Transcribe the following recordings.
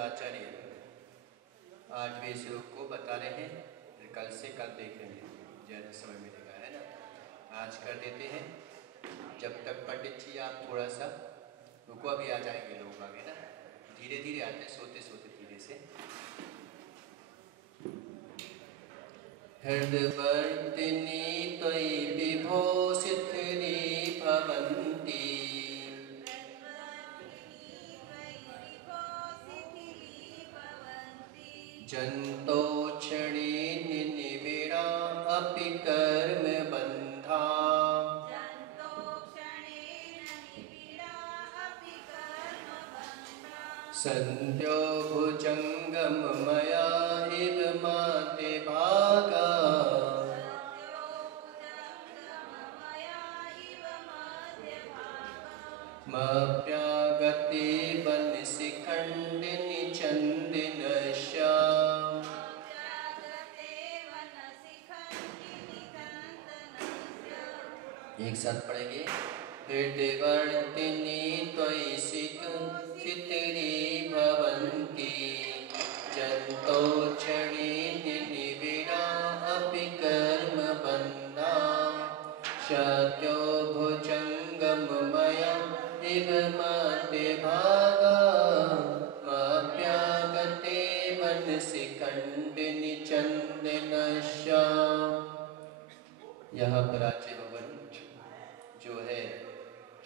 आचार्य 8वें श्लोक को बता रहे हैं, फिर कल से कल देखेंगे, ज़्यादा समय मिलेगा, है ना। आज कर देते हैं, जब तक पंडित जी आप थोड़ा सा रुको, अभी आ जाएंगे लोग आगे ना, धीरे धीरे आते, सोते सोते धीरे से। हृदवर्तिनी त्वयि विभो सिद्धिनी भवन्ति, जन्तो क्षणेन निबिड़ा अपि कर्म बन्धा, सन्ध्यो भुजङ्गम मया इव माते भागा, मप्यागते वनशिखण्डिनि चन्दिनश्या। एक साथ पढ़ेंगे। हृदयवर्तिनी त्वयि सिद्धिनी भवन्ति, जन्तो क्षणेन निबिड़ा अपि कर्म बन्धा, शक्यो भुजङ्गम मया इव माते भागा, मप्यागते वनशिखण्डिनि चन्दिनश्या। यहाँ पर आचार्य भगवान जो है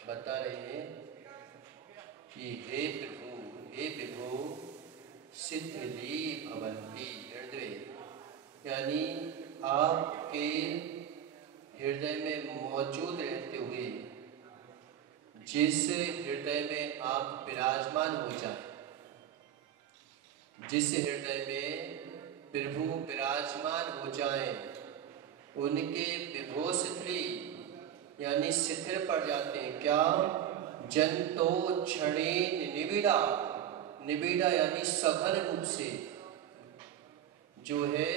बता रहे हैं कि हे विभो सिद्धिनी भवन्ति, हृदय यानी आपके हृदय में मौजूद रहते हुए जिस हृदय में आप विराजमान हो जाए, जिस हृदय में प्रभु विराजमान हो जाए, उनके विभो शिथिली यानी शिथिल पड़ जाते हैं। क्या? जंतो क्षणेन निबिड़ा, निबिड़ा यानी सघन रूप से, जो है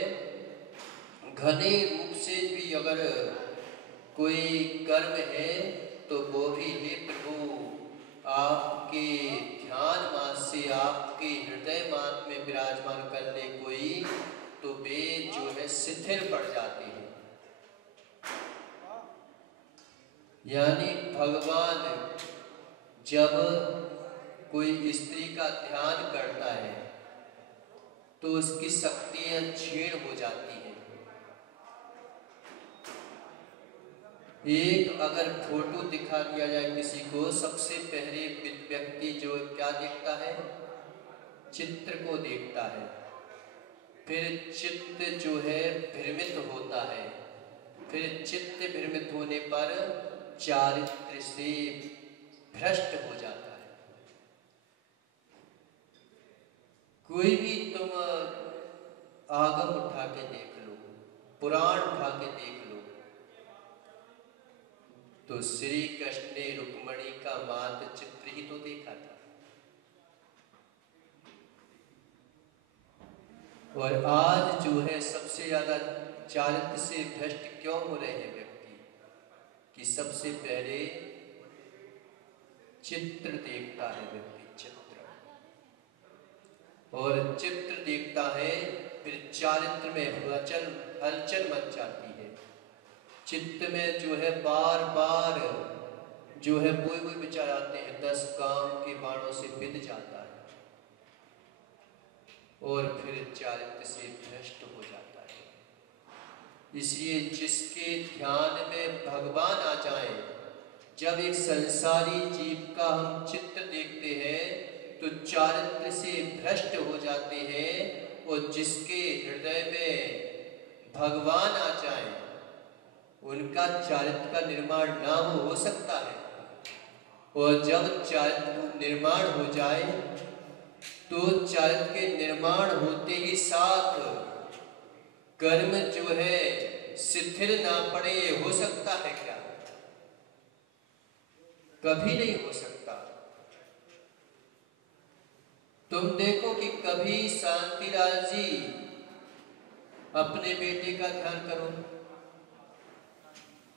घने रूप से भी अगर कोई कर्म है तो वो भी हे प्रभु आपके ध्यान मास से, आपके हृदय मास में विराजमान कर ले कोई, तो वे जो है शिथिल पड़ जाते हैं। यानी भगवान जब कोई स्त्री का ध्यान करता है तो उसकी शक्तियां क्षीण हो जाती हैं। एक अगर फोटो दिखा दिया जाए किसी को, सबसे पहले व्यक्ति जो क्या देखता है? चित्र को देखता है, फिर चित्त जो है भ्रमित होता है, फिर चित्त भ्रमित होने पर चारित्र से भ्रष्ट हो जाता है। कोई भी तुम आगम उठा के देख लो, पुराण उठा के देख लो, तो श्री कृष्ण ने रुक्मणी का मात्र चित्र ही तो देखा था। और आज जो है सबसे ज्यादा चारित्र से भ्रष्ट क्यों हो रहे हैं व्यक्ति, कि सबसे पहले चित्र देखता है व्यक्ति, चित्र, और चित्र देखता है, फिर चारित्र में हलचल मच जाती है। चित्त में जो है बार बार जो है कोई विचार आते हैं, 10 काम के बाणों से बिध जाता है, और फिर चारित्र से भ्रष्ट हो जाता है। इसलिए जिसके ध्यान में भगवान आ जाए, जब एक संसारी जीव का हम चित्र देखते हैं तो चारित्र से भ्रष्ट हो जाते हैं, और जिसके हृदय में भगवान आ जाए उनका चारित्र का निर्माण ना हो सकता है। और जब चारित्र का निर्माण हो जाए तो चारित्र के निर्माण होते ही साथ कर्म जो है शिथिल ना पड़े, हो सकता है क्या? कभी नहीं हो सकता। तुम देखो कि कभी शांतिलाल जी अपने बेटे का ध्यान करो,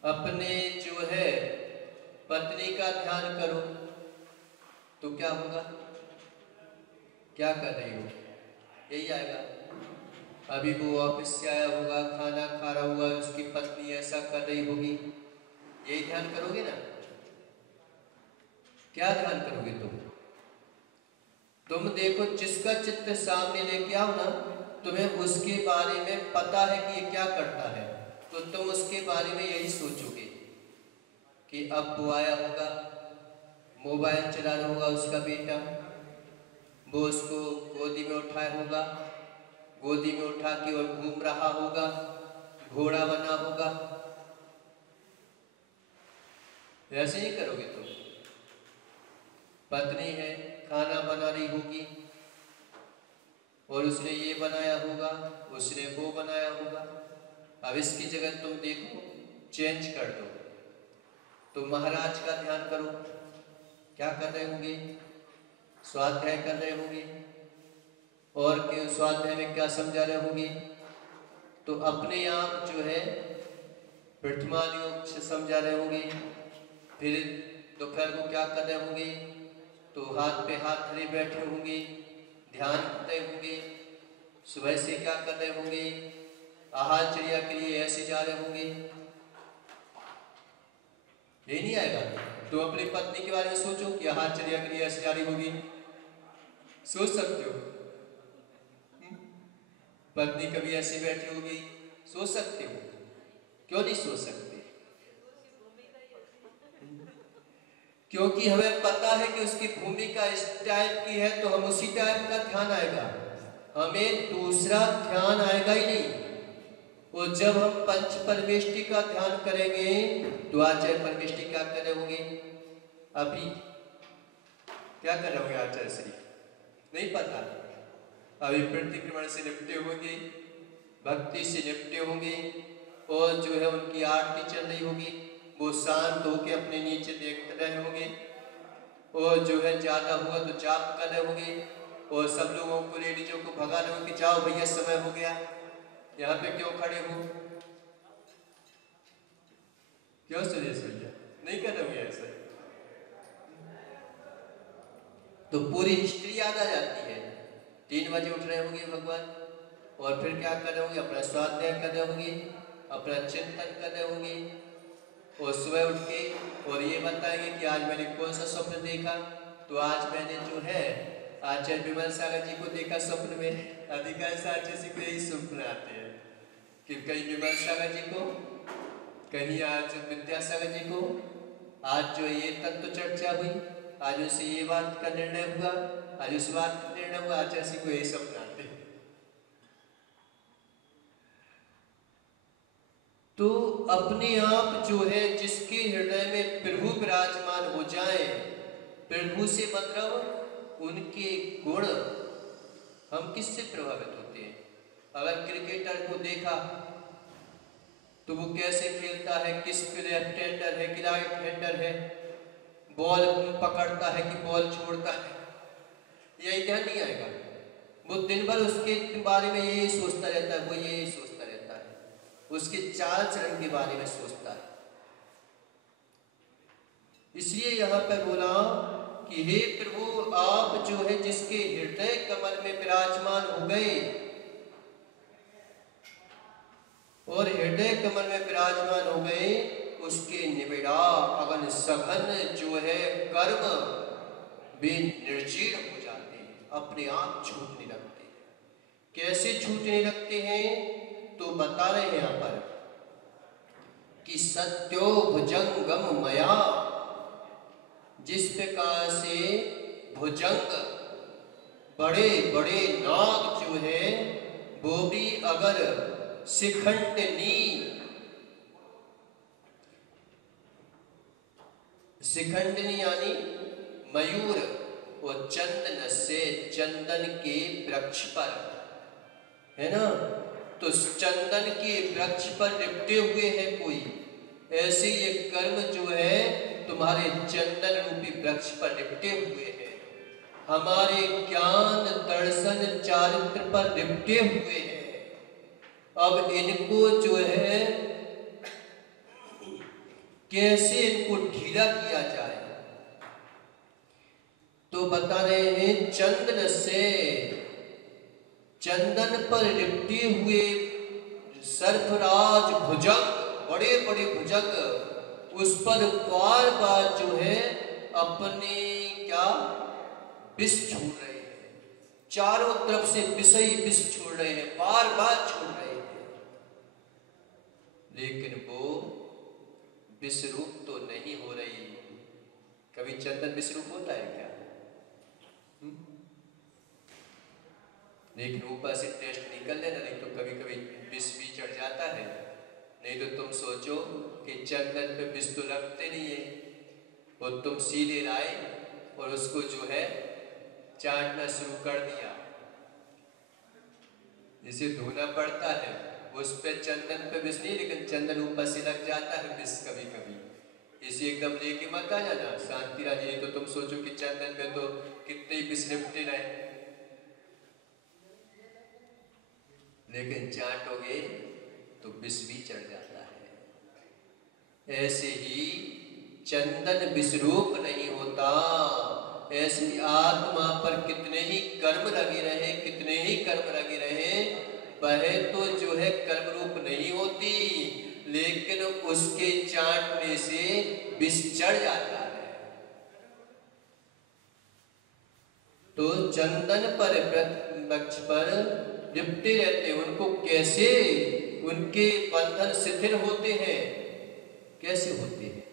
अपने जो है पत्नी का ध्यान करो, तो क्या होगा? क्या कर रही हो, यही आएगा। अभी वो ऑफिस से आया होगा, खाना खा रहा होगा, उसकी पत्नी ऐसा कर रही होगी, यही ध्यान करोगे ना। क्या ध्यान करोगे तुम देखो जिसका चित्र सामने लेके आओ ना, तुम्हें उसके बारे में पता है कि ये क्या करता है, तो तुम उसके बारे में यही सोचोगे कि अब वो आया होगा, मोबाइल चला रहा होगा उसका बेटा, वो उसको गोदी में उठाया होगा, गोदी में उठा के और घूम रहा होगा, घोड़ा बना होगा। ऐसे नहीं करोगे तुम। पत्नी है, खाना बना रही होगी और उसने ये बनाया होगा, उसने वो बनाया होगा। अब इसकी जगह तुम देखो, चेंज कर दो, तो महाराज का ध्यान करो, क्या कर रहे होंगे, स्वाध्याय कर रहे होंगे, और क्यों स्वाध्याय में क्या समझा रहे होंगे, तो अपने आप जो है प्रथमान योग से समझा रहे होंगे। फिर दोपहर को क्या कर रहे होंगे, तो हाथ पे हाथ धरे बैठे होंगे, ध्यान कर रहे होंगे। सुबह से क्या कर रहे होंगे, आहार चर्या के लिए ऐसे जा रहे होंगे। ये नहीं आएगा। तो अपनी पत्नी के बारे में सोचो कि आहार चर्या के लिए ऐसे जा रही होगी, सोच सकते हो। पत्नी कभी ऐसे बैठी होगी, सोच सकते हो, क्यों नहीं सोच सकते? क्योंकि हमें पता है कि उसकी भूमिका इस टाइप की है, तो हम उसी टाइप का ध्यान आएगा, हमें दूसरा ध्यान आएगा ही नहीं। और जब हम पंच परमेष्टि का ध्यान करेंगे तो आचार्य परमेष्टि क्या कर रहे होंगे, अभी क्या कर रहे होंगे आचार्य श्री, नहीं पता। अभी प्रतिक्रमण से निपटे होंगे, भक्ति से निपटे होंगे, और जो है उनकी आरती चल रही होगी, वो शांत होके अपने नीचे देखते रहे होंगे, और जो है ज्यादा हुआ तो जाप कर रहे होंगे, और सब लोगों को, लेडीजों को भगा रहे होंगे, जाओ भैया समय हो गया, यहाँ पे क्यों खड़े हो, क्यों सुरेश भैया नहीं कर रहे ऐसा। तो पूरी हिस्ट्री याद आ जाती है। 3 बजे उठ रहे होंगे भगवान, और फिर क्या कर रहे होंगे, अपना स्वाध्याय कर रहे होंगे, अपना चिंतन कर रहे होंगे, और सुबह उठ के और ये बताएंगे कि आज मैंने कौन सा स्वप्न देखा। तो आज मैंने जो है आचार्य विमल सागर जी को देखा स्वप्न में। अधिकांश आचार्य जी को यही स्वप्न आते हैं कि कहीं विमल सागर जी को, कहीं आज विद्यासागर जी को, आज जो ये तत्व चर्चा हुई, आज उससे ये बात का निर्णय हुआ, आज उस बात का निर्णय हुआ, आचार्य जी को यही स्वप्न आते हैं। तो अपने आप जो है जिसके हृदय में प्रभु विराजमान हो जाए, प्रभु से मतलब उनके गुण, हम किससे प्रभावित होते हैं। अगर क्रिकेटर को देखा तो वो कैसे खेलता है, किस लेफ्ट हैंडर है कि राइट हैंडर है, बॉल पकड़ता है कि बॉल छोड़ता है, यही ध्यान नहीं आएगा। वो दिन भर उसके बारे में यही सोचता रहता है, वो यही सोचता रहता है, उसके चाल चलन के बारे में सोचता है। इसलिए यहाँ पर बोला कि हे प्रभु, आप जो है जिसके हृदय कमल में विराजमान हो गए, और हृदय कमल में विराजमान हो गए, उसके निबिड़ा अगन सघन जो है कर्म वे निर्जीर्ण हो जाते हैं, अपने आप छूटने लगते हैं। कैसे छूटने लगते हैं, तो बता रहे हैं यहाँ पर कि सत्यो भुजंगम मया, जिस प्रकार से भुजंग बड़े बड़े नाग जो है वो भी अगर शिखंडनी, शिखंडनी यानी मयूर, और चंदन से, चंदन के वृक्ष पर, है ना, तो चंदन के वृक्ष पर लिपटे हुए है कोई, ऐसे ये कर्म जो है तुम्हारे चंदन रूपी वृक्ष पर लिपटे हुए हैं, हमारे ज्ञान दर्शन चारित्र पर लिपटे हुए हैं। अब इनको जो है कैसे इनको ढीला किया जाए, तो बता रहे हैं चंदन से, चंदन पर लिपटे हुए सर्फराज भुजंग, बड़े बड़े भुजंग, उस पर बार बार जो है अपने क्या विष छोड़ रहे हैं, चारों तरफ से विषयी विष छोड़ रहे हैं, बार बार छोड़ रहे हैं, लेकिन वो विष रूप तो नहीं हो रही। कभी चंदन विष रूप होता है क्या? लेकिन ऊपर से टेस्ट निकल लेना, नहीं तो कभी कभी विष भी चढ़ जाता है। नहीं तो तुम सोचो कि चंदन पे विष तो रखते नहीं है, और तुम सीधे लाए और उसको जो है चाटना शुरू कर दिया, जिसे धोना पड़ता है, उस पे चंदन पे विष नहीं, लेकिन चंदन ऊपर से लग जाता है विष कभी कभी। इसे एकदम लेके मत आ जाना शांति राजी, तो तुम सोचो कि चंदन पे तो कितने विष लिपटे रहे, लेकिन चाटोगे तो विष भी चढ़ जाता है। ऐसे ही चंदन विष रूप नहीं होता, ऐसी आत्मा पर कितने ही कर्म लगे रहे, कितने ही कर्म लगे रहे, वह तो जो है कर्म रूप नहीं होती, लेकिन उसके चाटने से विष चढ़ जाता है। तो चंदन पर वृक्ष पर लिपटे रहते, उनको कैसे उनके बंधन शिथिल होते हैं, कैसे होते हैं?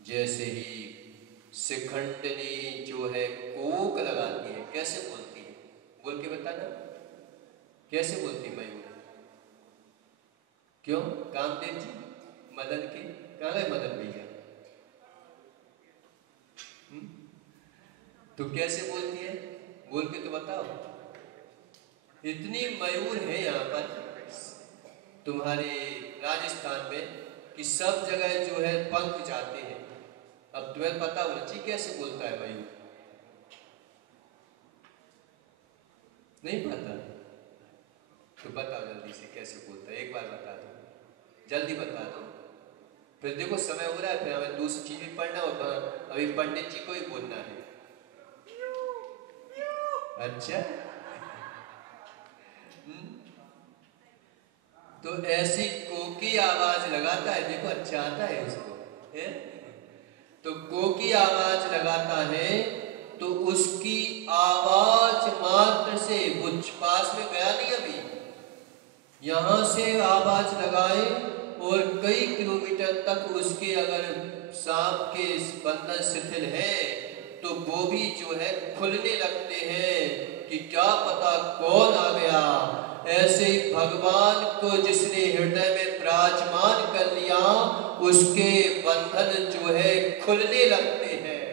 जैसे ही शिखंडनी जो है कोक लगाती है, कैसे बोलती है? बोल के बताना, कैसे बोलती मयूर? क्यों? कामदेव जी मदन के कहाँ गए मदन भैया? तो कैसे बोलती है? बोल के तो बताओ। इतनी मयूर है यहाँ पर तुम्हारे राजस्थान में कि सब जगह जो है पंख जाते हैं। अब तुम्हें पता होना चाहिए कैसे बोलता है मयूर। नहीं पता तो बताओ जल्दी से कैसे बोलता है, एक बार बता दो, जल्दी बता दो। फिर देखो समय हो रहा है, फिर हमें दूसरी चीज भी पढ़ना होगा, अभी पंडित जी को ही बोलना है। अच्छा तो ऐसी कोकी आवाज लगाता है, देखो अच्छा आता है उसको है? तो कोकी आवाज लगाता है, तो उसकी आवाज मात्र से, वो पास में गया नहीं अभी, यहां से आवाज लगाए और कई किलोमीटर तक उसके अगर सांप के बंधन शिथिल है तो वो भी जो है खुलने लगते हैं कि क्या पता कौन आ गया। ऐसे ही भगवान को जिसने हृदय में विराजमान कर लिया, उसके बंधन जो है खुलने लगते हैं,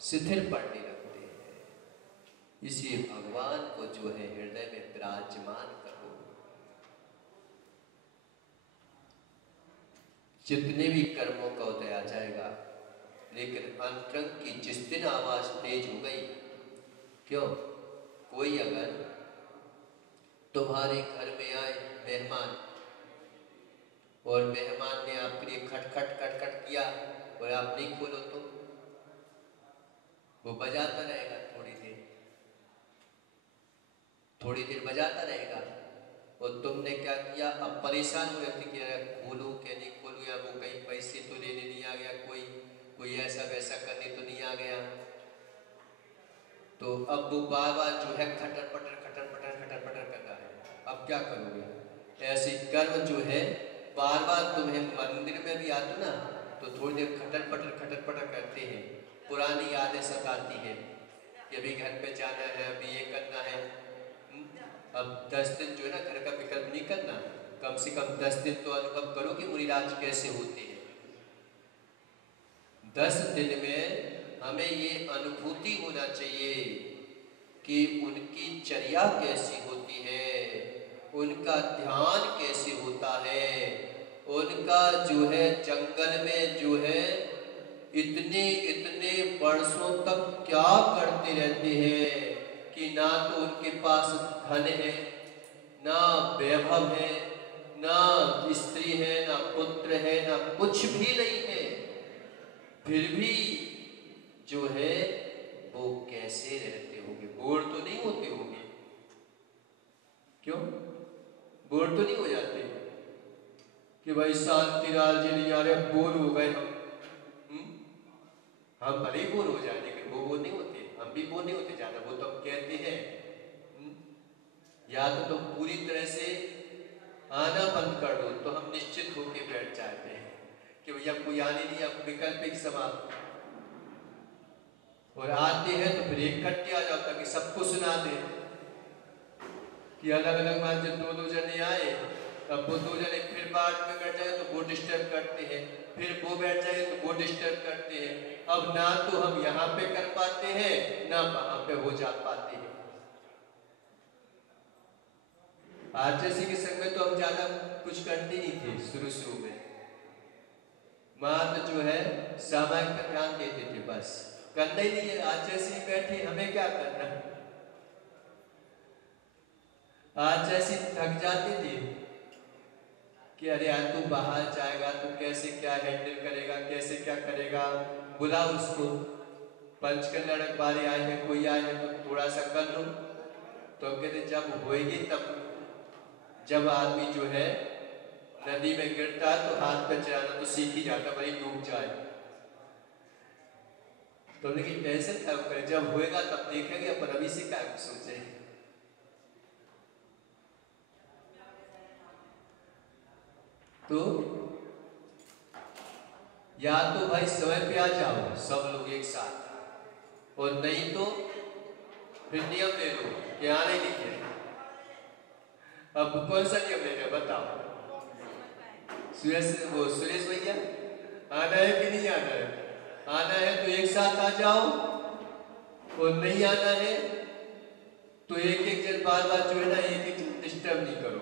शिथिल पड़ने लगते हैं। इसी भगवान को जो है हृदय में विराजमान करो। जितने भी कर्मों का उदय आ जाएगा, लेकिन अंतरंग की जिस दिन आवाज तेज हो गई, क्यों? कोई अगर तुम्हारे घर में आए मेहमान, और मेहमान ने आपके लिए खटखट खटखट किया और आप नहीं खोलो, तो वो बजाता रहेगा थोड़ी देर बजाता रहेगा, और तुमने क्या किया? अब परेशान हो जाते कि खोलूं क्या नहीं खोलूं, या वो कहीं पैसे तो लेने नहीं आ गया, कोई ऐसा वैसा करने तो नहीं आ गया। तो अब वो बार बार जो है खटर पटर करता है। अब क्या करोगे? ऐसे कर्म जो है बार बार तुम्हें मंदिर में भी आते ना, तो थोड़ी देर खटर पटर करते हैं, पुरानी यादें सताती है कि अभी घर पे जाना है, अभी ये करना है। अब 10 दिन जो है ना घर का विकल्प नहीं करना, कम से कम 10 दिन तो अनुभव करो कि मुनिराज कैसे होते हैं। 10 दिन में हमें ये अनुभूति होना चाहिए कि उनकी चर्या कैसी होती है, उनका ध्यान कैसे होता है, उनका जो है जंगल में जो है इतने वर्षों तक क्या करते रहते हैं कि ना तो उनके पास धन है, ना वैभव है, ना स्त्री है, ना पुत्र है, ना कुछ भी नहीं है, फिर भी जो है वो कैसे रहते होंगे? बोर तो नहीं होते होंगे? क्यों बोर तो नहीं हो जाते कि भाई शांति लाल जी नहीं आ रहे, बोर हो गए हम? हम भले ही बोर हो जाए, लेकिन वो बोर नहीं होते, हम भी बोर नहीं होते ज्यादा। वो तो हम कहते हैं या तो तुम पूरी तरह से आना बंद कर दो, तो हम निश्चित होकर बैठ जाते हैं कि भैया कोई आने नहीं, अब वैकल्पिक समाप्त। और आते हैं तो फिर इकट्ठे आ जाओ ताकि सबको सुना दे कि अलग अलग मान जब दो जने आए, अब वो दो जने फिर बाद में बैठ जाए तो वो डिस्टर्ब करते हैं, फिर वो बैठ जाए तो वो डिस्टर्ब करते हैं। अब ना तो हम यहाँ पे कर पाते हैं ना वहां पे हो जा पाते हैं। आरजेसी के संग में तो हम ज्यादा कुछ करते नहीं थे शुरू में, मात्र जो है सामाजिक पर ध्यान देते थे, बस करना ही नहीं है। आरजेसी बैठे, हमें क्या करना? आरजेसी थक जाते थे कि अरे यार तू बाहर जाएगा तो कैसे क्या हैंडल करेगा, कैसे क्या करेगा, बुला उसको। पंचकन्या बारे आए हैं, कोई आए हैं तो थोड़ा सा कर लो। तो हम कहते जब होएगी तब, जब आदमी जो है नदी में गिरता है तो हाथ पे चलाना तो सीख ही जाता, भाई डूब जाए। तो लेकिन टेंशन क्या करें, जब होएगा तब देखेंगे, अपन अभी से क्या सोचे। तो या तो भाई समय पे आ जाओ सब लोग एक साथ, और नहीं तो फिर नियम ले लो कि आने नहीं है। अब कौन सा नियम ले रहे बताओ? सुरेश भैया आना है कि नहीं आना है? आना है तो एक साथ आ जाओ, और नहीं आना है तो एक एक जन बार बार जो है ना, एक एक जन डिस्टर्ब नहीं करो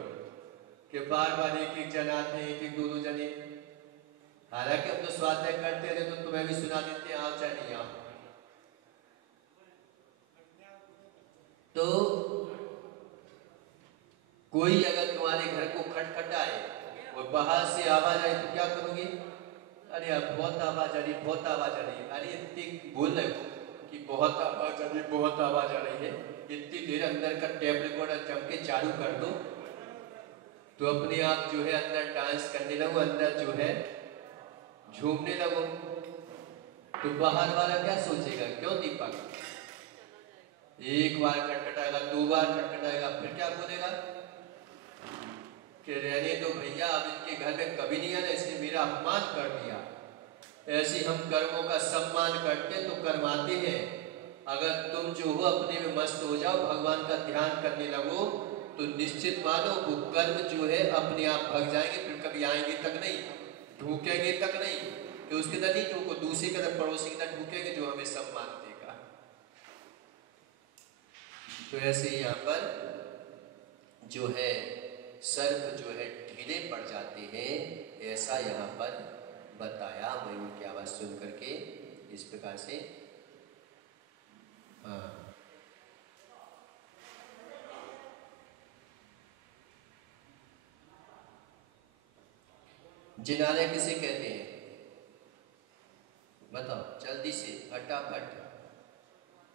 कि बार बार एक एक जन आते हैं, एक एक दो दो जने। हालांकि हम तो स्वाध्याय करते रहे तो तुम्हें भी सुना देते हैं, आओ चाहे नहीं आओ। तो कोई अगर तुम्हारे घर को खटखटाए और बाहर से आवाज आए तो क्या करोगे? अरे यार बहुत आवाज आ रही है, बहुत आवाज आ रही है। अरे इतनी बोल रहे हो कि बहुत आवाज आ रही है, बहुत आवाज आ रही है, इतनी देर अंदर का टेप रिकॉर्डर जम के चालू कर दो तो अपने आप जो है अंदर डांस करने लगो, अंदर जो है झूमने लगो। तो बाहर वाला क्या सोचेगा? क्यों दीपक? एक बार खटखटाएगा, दो बार खटखटाएगा, फिर क्या बोलेगा कि रहने दो भैया, अब इनके घर में कभी नहीं आना, इसने मेरा अपमान कर दिया। ऐसे हम कर्मों का सम्मान करते तो करवाते हैं। अगर तुम जो हो अपने में मस्त हो जाओ, भगवान का ध्यान करने लगो, तो निश्चित मानो वो कर्म जो है अपने आप भग जाएंगे, फिर कभी आएंगे तक नहीं, ढूंढेंगे तक नहीं कि उसके अंदर नहीं, ढूंढो दूसरे के अंदर, पड़ोसी के अंदर ढूंढेंगे जो हमें सम्मान देगा। तो ऐसे यहाँ पर जो है सर्प जो है ढीले पड़ जाते हैं, ऐसा यहाँ पर बताया। मयूर की आवाज सुन करके इस प्रकार से। हाँ, जिनालय किसे कहते हैं? बताओ जल्दी से, फटाफट,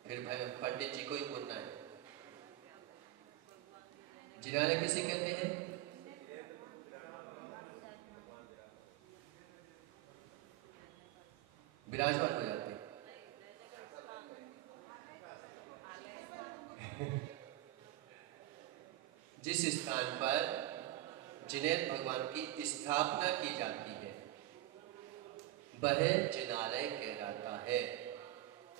फिर भाई पंडित जी को ही बोलना है। जिनालय किसे कहते हैं? विराजमान हो जाते हैं। जिस स्थान पर जिनेन्द्र भगवान की स्थापना की जाती है वह जिनालय कहलाता है।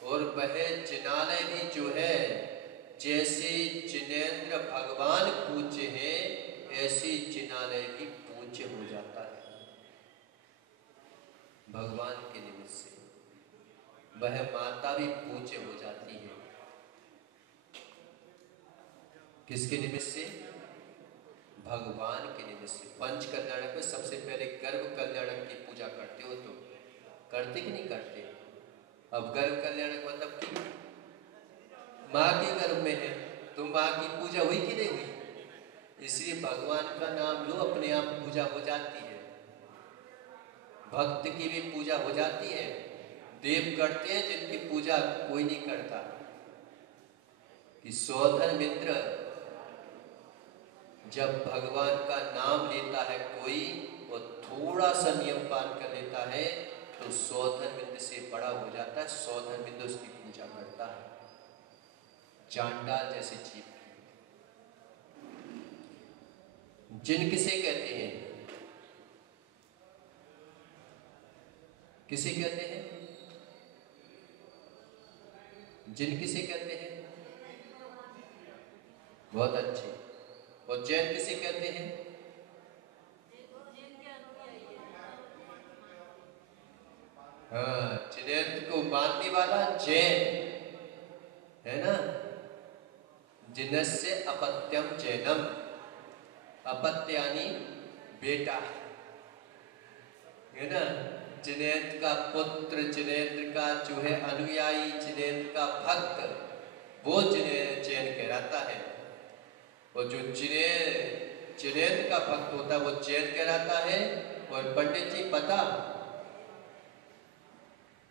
और वह जिनालय भी जो है, जैसे जिनेन्द्र भगवान पूज्य है, ऐसे जिनालय भी पूज्य हो जाता है भगवान के निमित्त से। वह माता भी पूज्य हो जाती है। किसके निमित्त से? भगवान के निमित्त से। पंच कल्याणक में सबसे पहले गर्भ कल्याणक की पूजा करते हो, तो करते कि नहीं करते? अब गर्भ कल्याणक मतलब कि माँ के गर्भ में है तो माँ की पूजा हुई कि नहीं हुई? इसलिए भगवान का नाम लो, अपने आप पूजा हो जाती है। भक्त की भी पूजा हो जाती है, देव करते हैं जिनकी पूजा कोई नहीं करता। कि सौधन मित्र जब भगवान का नाम लेता है कोई और थोड़ा सा नियम पालन कर लेता है तो सौधन मित्र से बड़ा हो जाता है, सौधन मित्र उसकी पूजा करता है। चांडाल जैसे जीव जिन किसे कहते हैं, किसे कहते हैं, जिन किसे कहते हैं? बहुत अच्छे। और जैन किसे कहते हैं? हाँ, जिनेन्द्र को मानने वाला जैन है ना। जिनस्य अपत्यम जैनम, अपत्य यानी बेटा है ना। जिनेन्द्र का पुत्र, जिनेन्द्र का जो है अनुयायी, जिनेन्द्र का भक्त, वो जैन कहलाता है। और जो जिनेन्द्र का भक्त होता है वो जैन कहलाता है। और पंडित जी पता,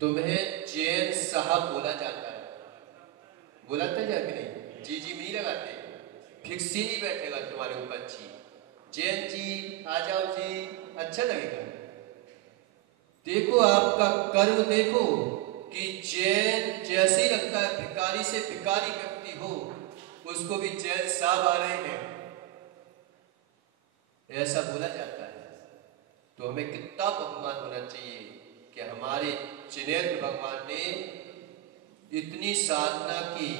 तुम्हें जैन साहब बोला जाता है, बुलाते जा कि नहीं? जी जी नहीं लगाते, फिक्स ही नहीं बैठेगा तुम्हारे ऊपर जी। जैन जी आ जाओ जी, अच्छा लगेगा। देखो आपका कर्म देखो कि जैन जैसे ही लगता है भिखारी से भिखारी व्यक्ति हो, उसको भी जैन साहब आ रहे हैं, ऐसा बोला जाता है। तो हमें कितना बहुमान होना चाहिए कि हमारे जिनेन्द्र भगवान ने इतनी साधना की,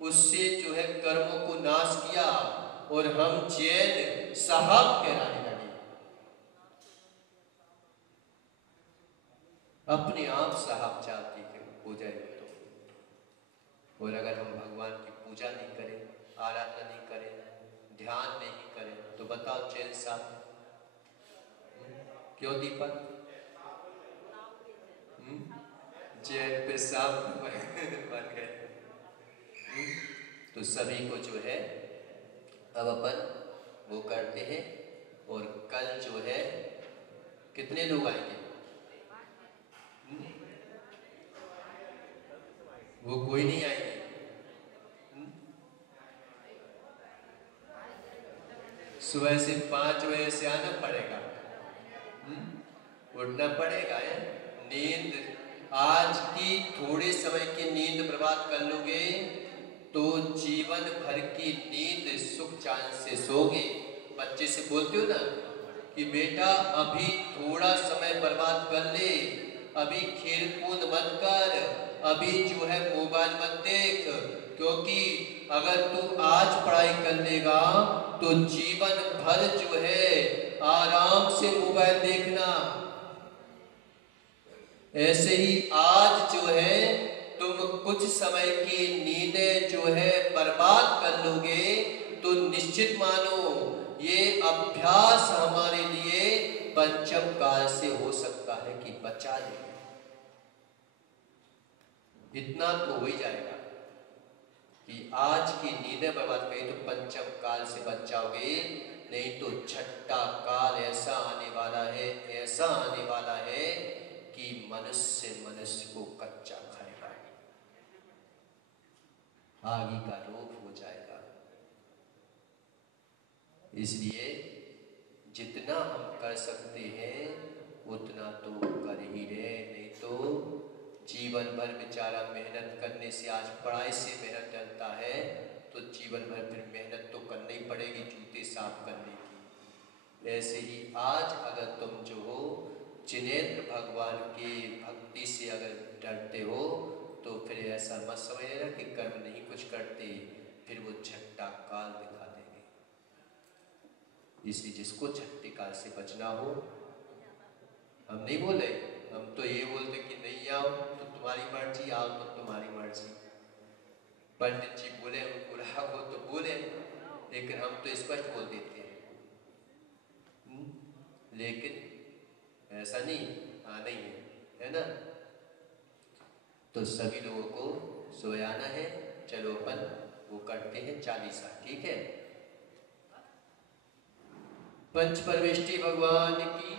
उससे जो है कर्मों को नाश किया और हम जैन साहब कहलाने लगे। अपने आप साहब चाहती है हो जाएगा तो। और अगर हम भगवान की पूजा नहीं करें, आराधना नहीं करें, ध्यान नहीं करें, तो बताओ जैन साहब क्यों? दीपक जैन पे साहब बन गए। तो सभी को जो है अब अपन वो करते हैं। और कल जो है कितने लोग आएंगे? वो कोई नहीं आएंगे। सुबह से 5 बजे से आना पड़ेगा, उठना पड़ेगा है? नींद आज की थोड़े समय की नींद बर्बाद कर लोगे तो जीवन भर की नींद सुख चैन से सोगे। बच्चे से बोलते हो ना कि बेटा अभी थोड़ा समय बर्बाद कर ले, अभी खेल कूद मत कर, अभी जो है मोबाइल मत देख, क्योंकि अगर तू आज पढ़ाई कर लेगा तो जीवन भर जो है आराम से मोबाइल देखना। ऐसे ही आज जो है तुम कुछ समय की नींदें जो है बर्बाद कर लोगे तो निश्चित मानो ये अभ्यास हमारे लिए पंचम काल से हो सकता है कि बचा ले। इतना तो हो ही जाएगा कि आज की नींदें बर्बाद करी तो पंचम काल से बच जाओगे, नहीं तो छठा काल ऐसा आने वाला है, ऐसा आने वाला है कि मनुष्य को कच्चा खाएगा, आगे का रोग हो जाएगा। इसलिए जितना हम कर सकते हैं उतना तो कर ही रहे, नहीं तो जीवन भर बेचारा मेहनत करने से, आज पढ़ाई से मेहनत डलता है तो जीवन भर फिर मेहनत तो करनी पड़ेगी जूते साफ करने की। ऐसे ही आज अगर तुम जो हो जिनेन्द्र भगवान की भक्ति से अगर डरते हो तो फिर ऐसा मत समझना कि कर्म नहीं कुछ करते, फिर वो छठा काल दिखा देंगे। इसलिए जिसको छठे काल से बचना हो, हम नहीं बोले, हम तो ये बोलते कि नहीं आओ तो तुम्हारी मर्जी, आओ तो तुम्हारी मर्जी। पंडित जी बोले हमको राहो तो बोले, लेकिन हम तो स्पष्ट बोल देते हैं। लेकिन ऐसा नहीं, हाँ नहीं है ना। तो सभी लोगों को सोयाना है, चलो अपन वो करते हैं चालीसा, ठीक है। पंच परमेष्टि भगवान की